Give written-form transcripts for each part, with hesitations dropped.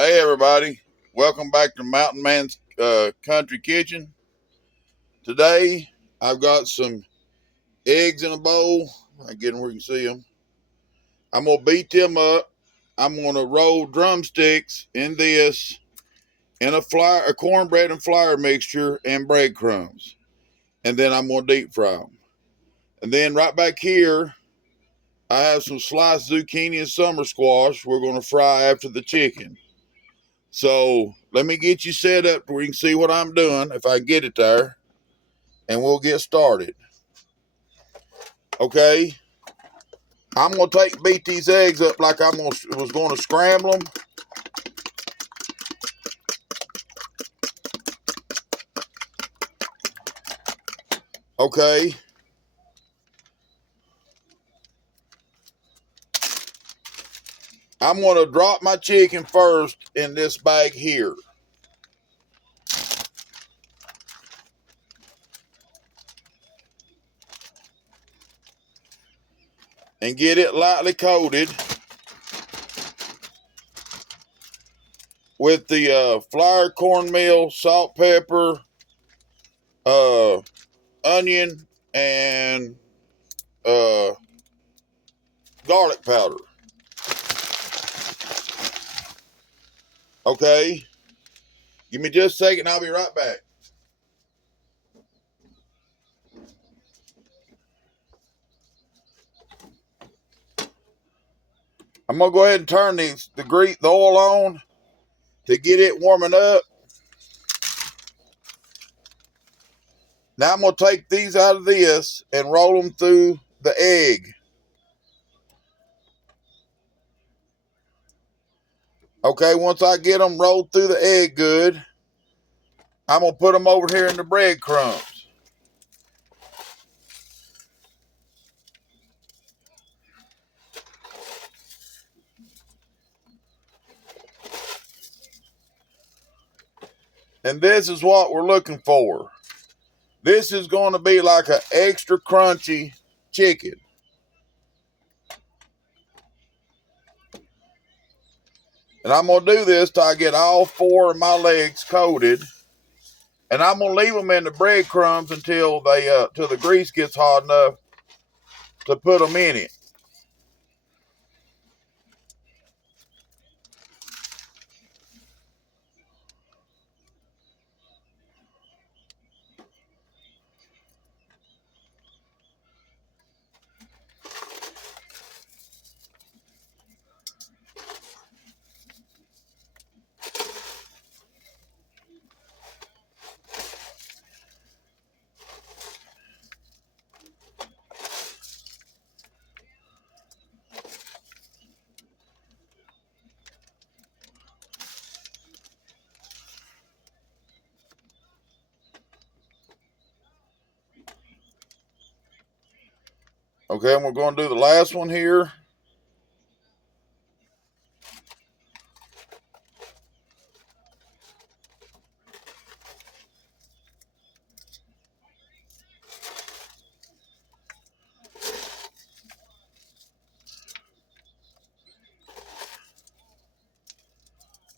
Hey everybody, welcome back to Mountain Man's Country Kitchen. Today I've got some eggs in a bowl. I get them where you can see them. I'm gonna beat them up. I'm gonna roll drumsticks in this in a cornbread and flour mixture and breadcrumbs, and then I'm gonna deep fry them. And then right back here, I have some sliced zucchini and summer squash we're gonna fry after the chicken. So let me get you set up where you can see what I'm doing if I can get it there, and we'll get started. Okay, I'm gonna beat these eggs up like was gonna scramble them. Okay, I'm gonna drop my chicken first in this bag here. And get it lightly coated with the flour, cornmeal, salt, pepper, onion, and garlic powder. Okay, give me just a second, I'll be right back. I'm gonna go ahead and turn the oil on to get it warming up. Now I'm going to take these out of this and roll them through the egg. Okay, once I get them rolled through the egg good, I'm going to put them over here in the breadcrumbs. And this is what we're looking for. This is going to be like an extra crunchy chicken. And I'm going to do this till I get all four of my legs coated. And I'm going to leave them in the breadcrumbs until till the grease gets hot enough to put them in it. Okay, and we're going to do the last one here.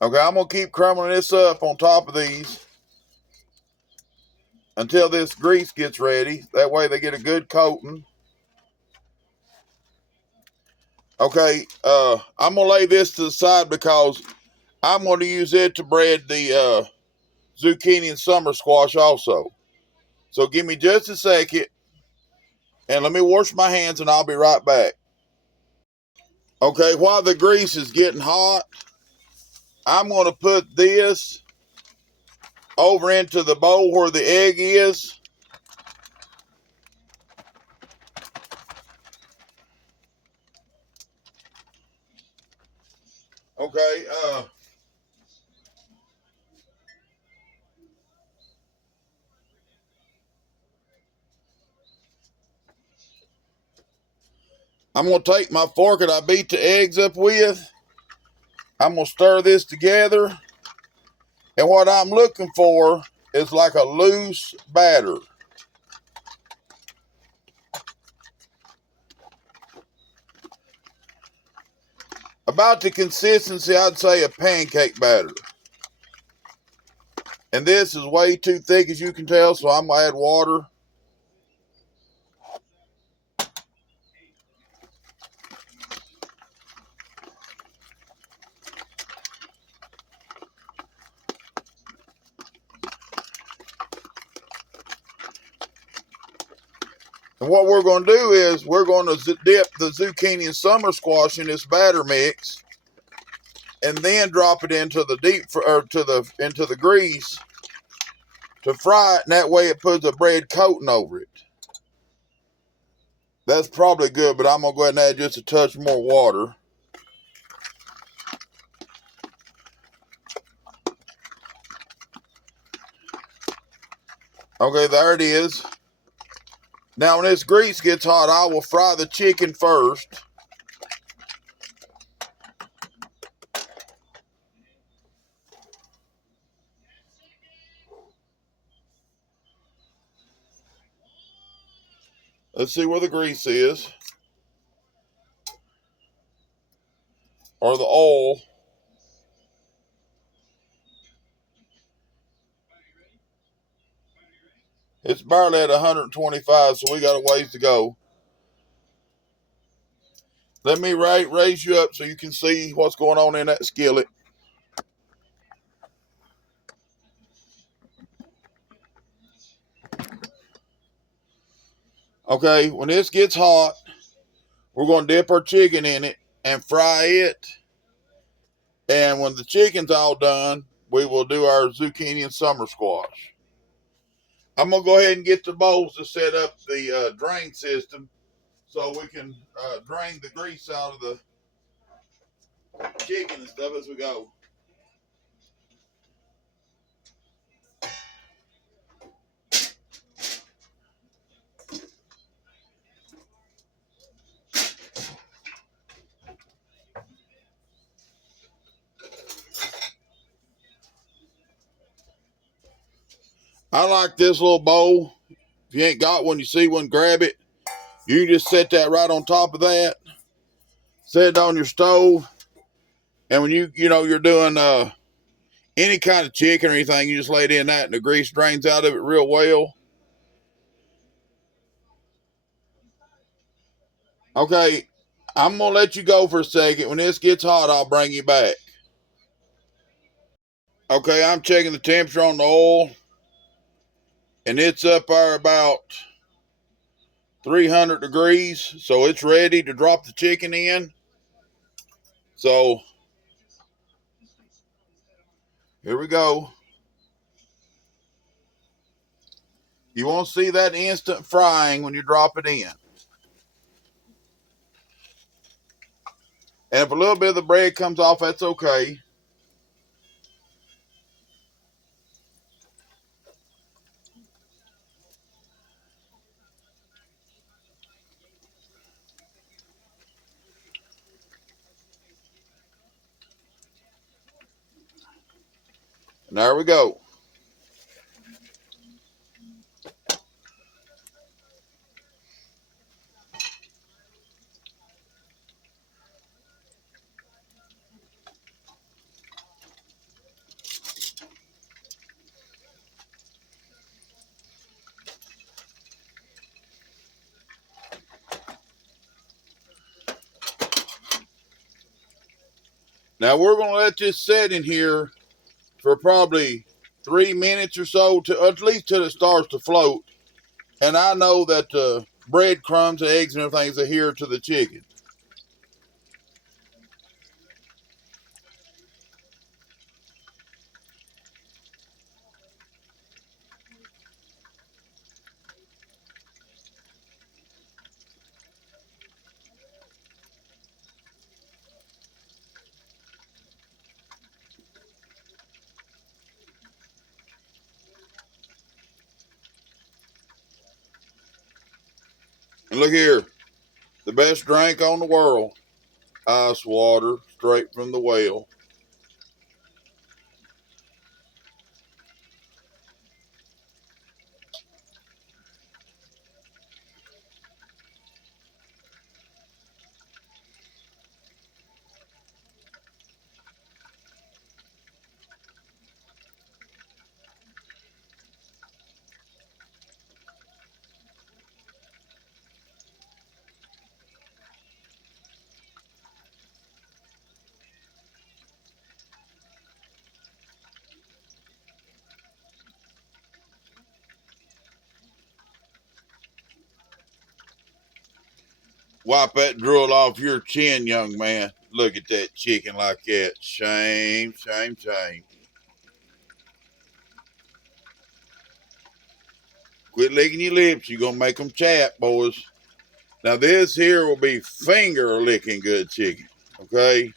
Okay, I'm going to keep crumbling this up on top of these until this grease gets ready. That way they get a good coating. Okay, I'm going to lay this to the side because I'm going to use it to bread the zucchini and summer squash also. So give me just a second and let me wash my hands and I'll be right back. Okay, while the grease is getting hot, I'm going to put this over into the bowl where the egg is. Okay, I'm going to take my fork that I beat the eggs up with. I'm going to stir this together. And what I'm looking for is like a loose batter. About the consistency, I'd say a pancake batter. And this is way too thick, as you can tell, so I'm going to add water. And what we're going to do is we're going to dip the zucchini and summer squash in this batter mix, and then drop it into the into the grease to fry it, and that way it puts a bread coating over it. That's probably good, but I'm going to go ahead and add just a touch more water. Okay, there it is. Now, when this grease gets hot, I will fry the chicken first. Let's see where the grease is. Or the oil. It's barely at 125, so we got a ways to go. Let me raise you up so you can see what's going on in that skillet. Okay, when this gets hot, we're going to dip our chicken in it and fry it. And when the chicken's all done, we will do our zucchini and summer squash. I'm going to go ahead and get the bowls to set up the drain system so we can drain the grease out of the chicken and stuff as we go. I like this little bowl. If you ain't got one, you see one, grab it. You can just set that right on top of that. Set it on your stove. And when you're doing any kind of chicken or anything, you just lay it in that and the grease drains out of it real well. Okay, I'm going to let you go for a second. When this gets hot, I'll bring you back. Okay, I'm checking the temperature on the oil. And it's up there about 300 degrees. So it's ready to drop the chicken in. So here we go. You won't see that instant frying when you drop it in. And if a little bit of the bread comes off, that's okay. And there we go. Now we're going to let this set in here for probably 3 minutes or so, to at least till it starts to float. And I know that the breadcrumbs, eggs, and everything is adhere to the chicken. And look here, the best drink on the world, ice water straight from the well. Wipe that drool off your chin, young man. Look at that chicken like that. Shame, shame, shame. Quit licking your lips. You're going to make them chat, boys. Now, this here will be finger licking good chicken. Okay?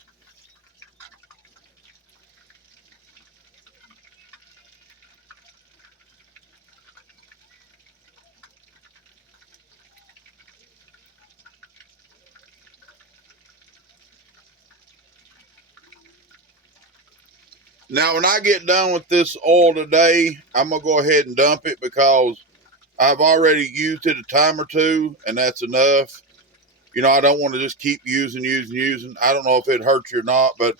Now, when I get done with this oil today, I'm going to go ahead and dump it because I've already used it a time or two, and that's enough. You know, I don't want to just keep using. I don't know if it hurts you or not, but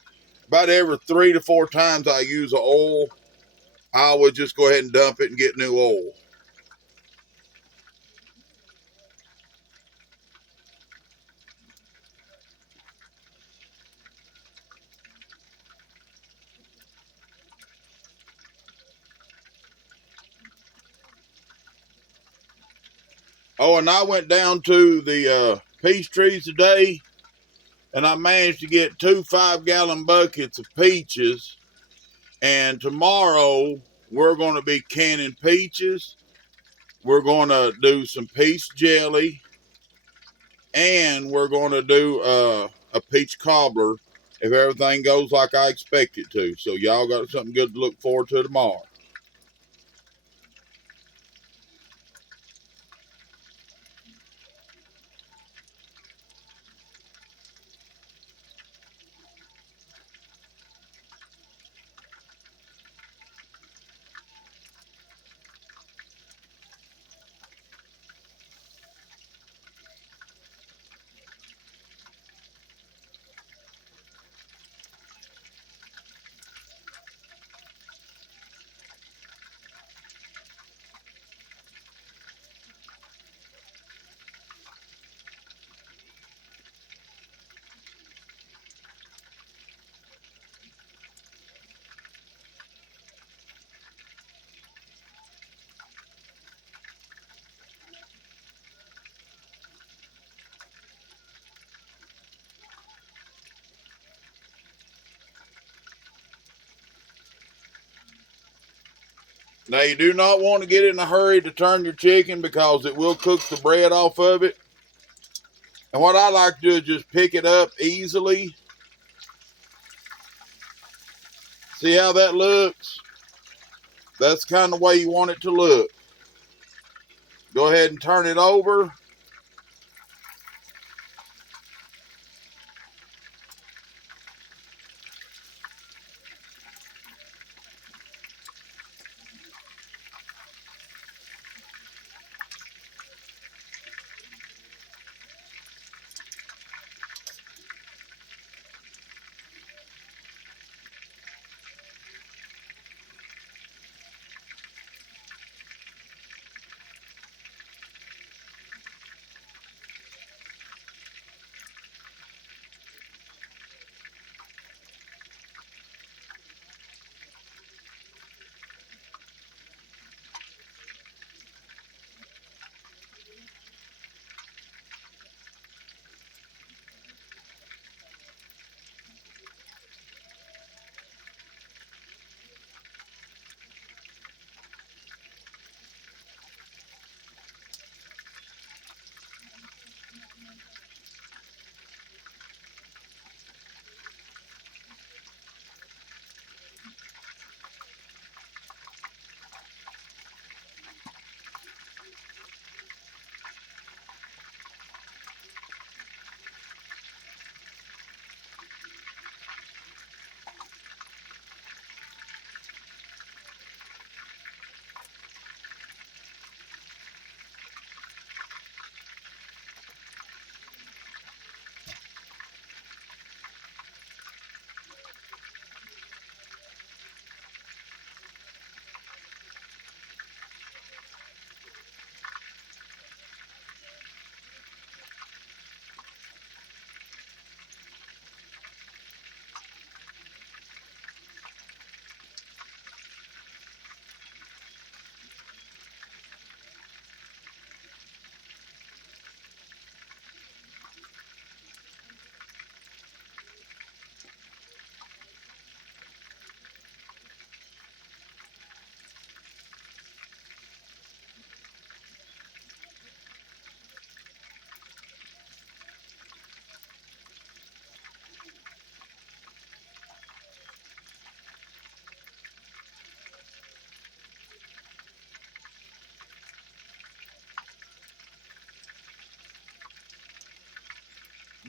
about every 3 to 4 times I use the oil, I would just go ahead and dump it and get new oil. Oh, and I went down to the peach trees today, and I managed to get 2 5-gallon buckets of peaches. And tomorrow, we're going to be canning peaches. We're going to do some peach jelly, and we're going to do a peach cobbler if everything goes like I expect it to. So y'all got something good to look forward to tomorrow. Now, you do not want to get in a hurry to turn your chicken because it will cook the bread off of it. And what I like to do is just pick it up easily. See how that looks? That's kind of the way you want it to look. Go ahead and turn it over.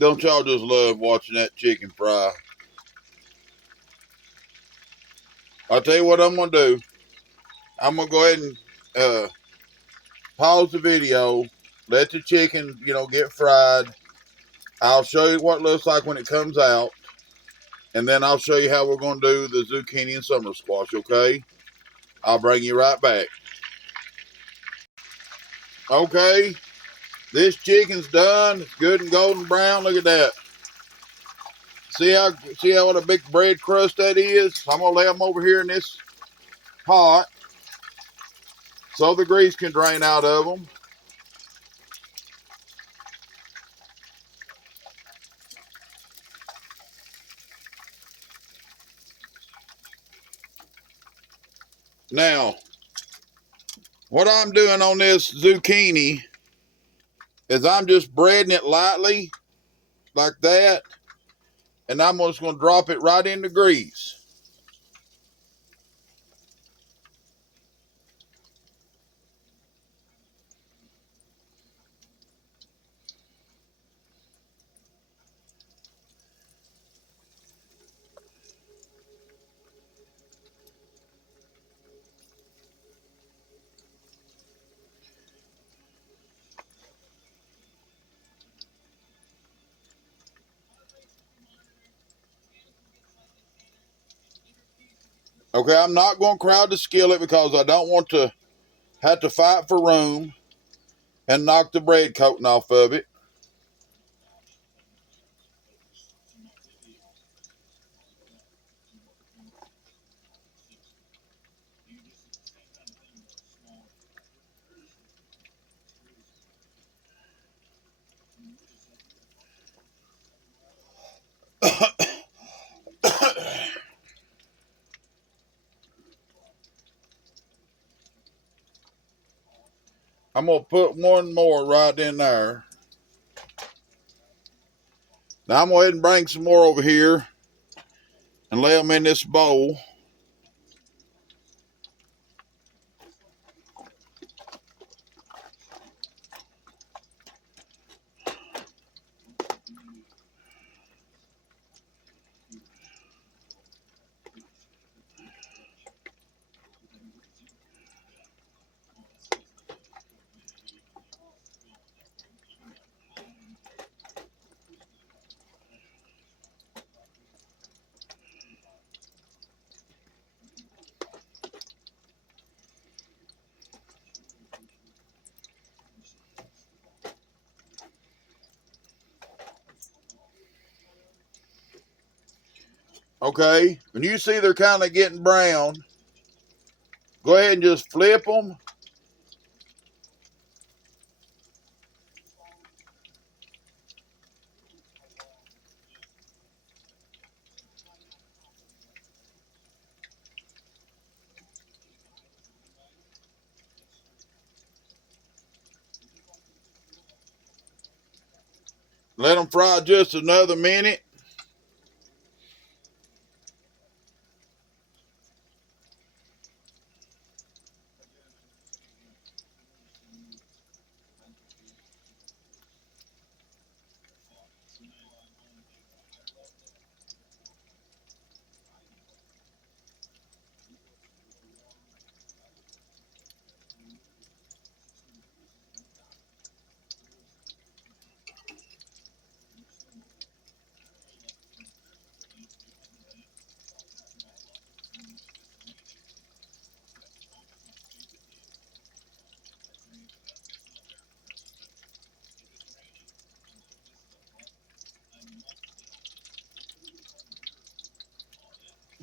Don't y'all just love watching that chicken fry? I'll tell you what I'm going to do. I'm going to go ahead and pause the video. Let the chicken, get fried. I'll show you what it looks like when it comes out. And then I'll show you how we're going to do the zucchini and summer squash, okay? I'll bring you right back. Okay, this chicken's done. It's good and golden brown. Look at that. See how what a big bread crust that is? I'm gonna lay them over here in this pot so the grease can drain out of them. Now, what I'm doing on this zucchini is I'm just breading it lightly like that, and I'm just gonna drop it right in the grease. Okay, I'm not gonna crowd the skillet because I don't want to have to fight for room and knock the bread coating off of it. I'm gonna put one more right in there. Now I'm gonna go ahead and bring some more over here and lay them in this bowl. Okay, when you see they're kind of getting brown, go ahead and just flip them. Let them fry just another minute.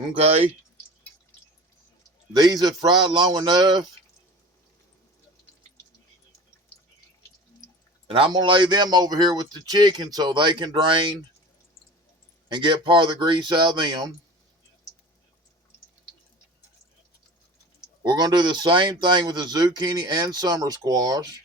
Okay, these have fried long enough, and I'm gonna lay them over here with the chicken so they can drain and get part of the grease out of them. We're gonna do the same thing with the zucchini and summer squash.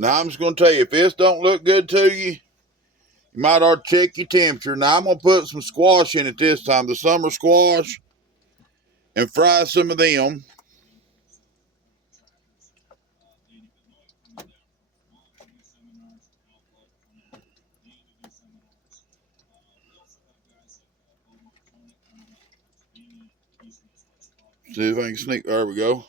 Now I'm just going to tell you, if this don't look good to you, you might ought to check your temperature. Now I'm going to put some squash in it this time, the summer squash, and fry some of them. See if I can sneak. There we go.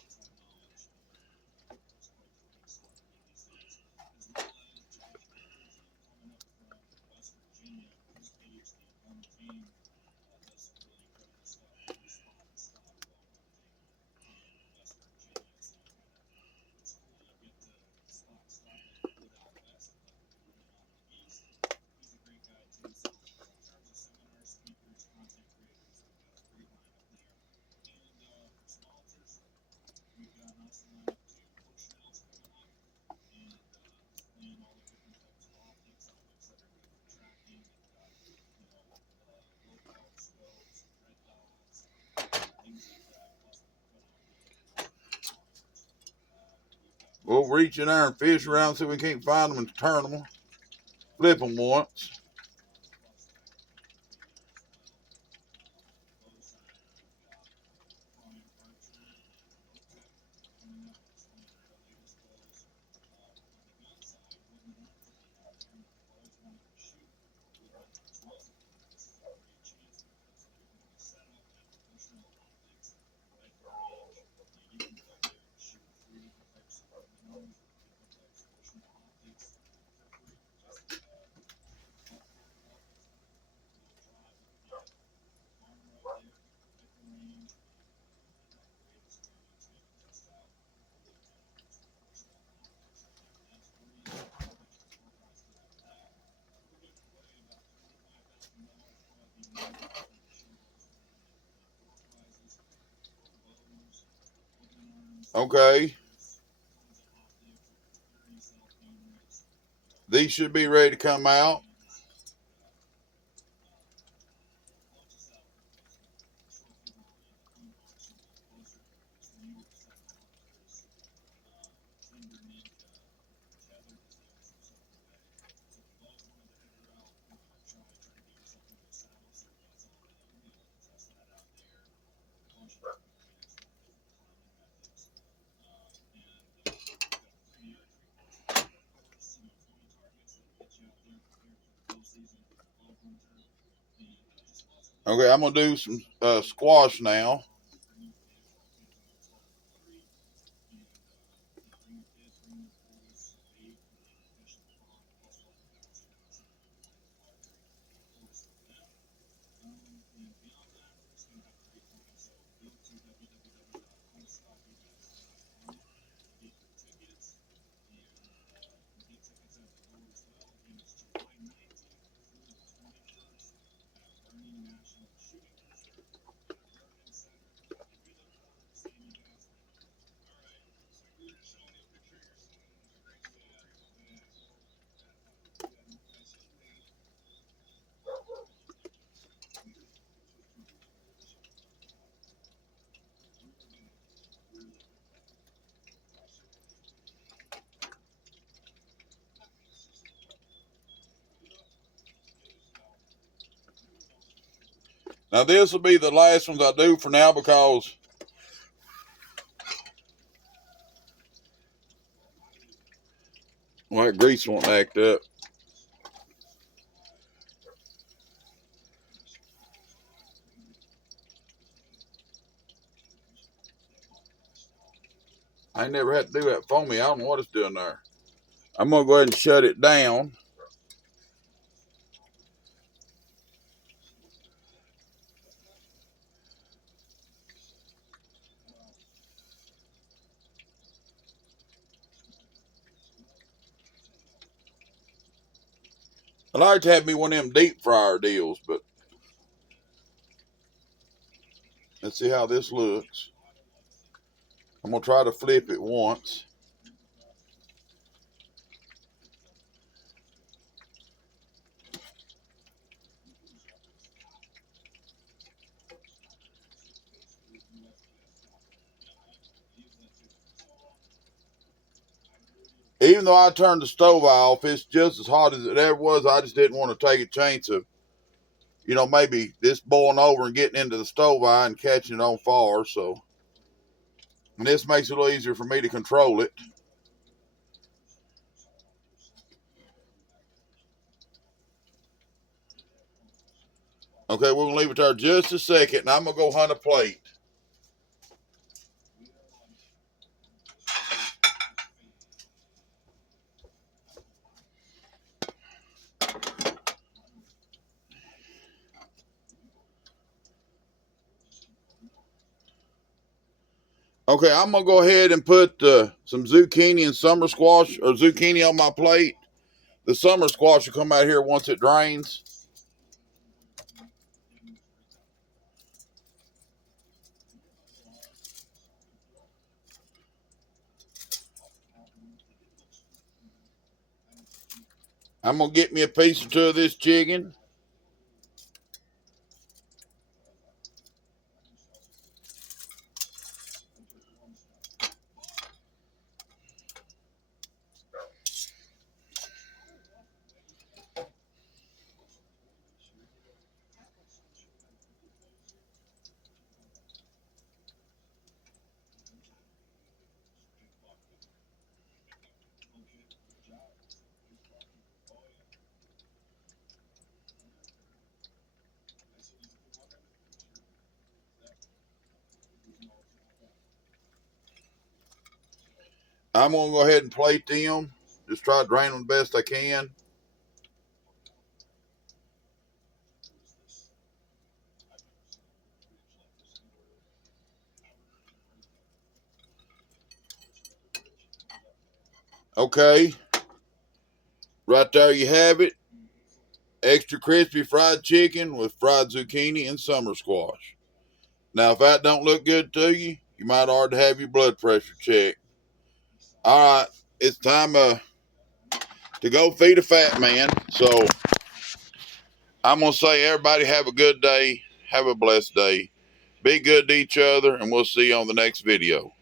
We'll reach in there and fish around so we can't find them and turn them. Flip them once. Okay. These should be ready to come out. Okay, I'm going to do some squash now. Now, this will be the last ones I do for now because that grease won't act up. I ain't never had to do that for me. I don't know what it's doing there. I'm going to go ahead and shut it down. I like to have me one of them deep fryer deals, but let's see how this looks. I'm going to try to flip it once. Even though I turned the stove off, it's just as hot as it ever was. I just didn't want to take a chance of, maybe this boiling over and getting into the stove eye and catching it on fire. So, and this makes it a little easier for me to control it. Okay, we're going to leave it there just a second, and I'm going to go hunt a plate. Okay, I'm going to go ahead and put some zucchini and summer squash, or zucchini on my plate. The summer squash will come out here once it drains. I'm going to get me a piece or two of this chicken. I'm going to go ahead and plate them. Just try to drain them the best I can. Okay. Right there you have it. Extra crispy fried chicken with fried zucchini and summer squash. Now, if that don't look good to you, you might ought to have your blood pressure checked. All right. It's time to go feed a fat man. So I'm going to say everybody have a good day. Have a blessed day. Be good to each other, and we'll see you on the next video.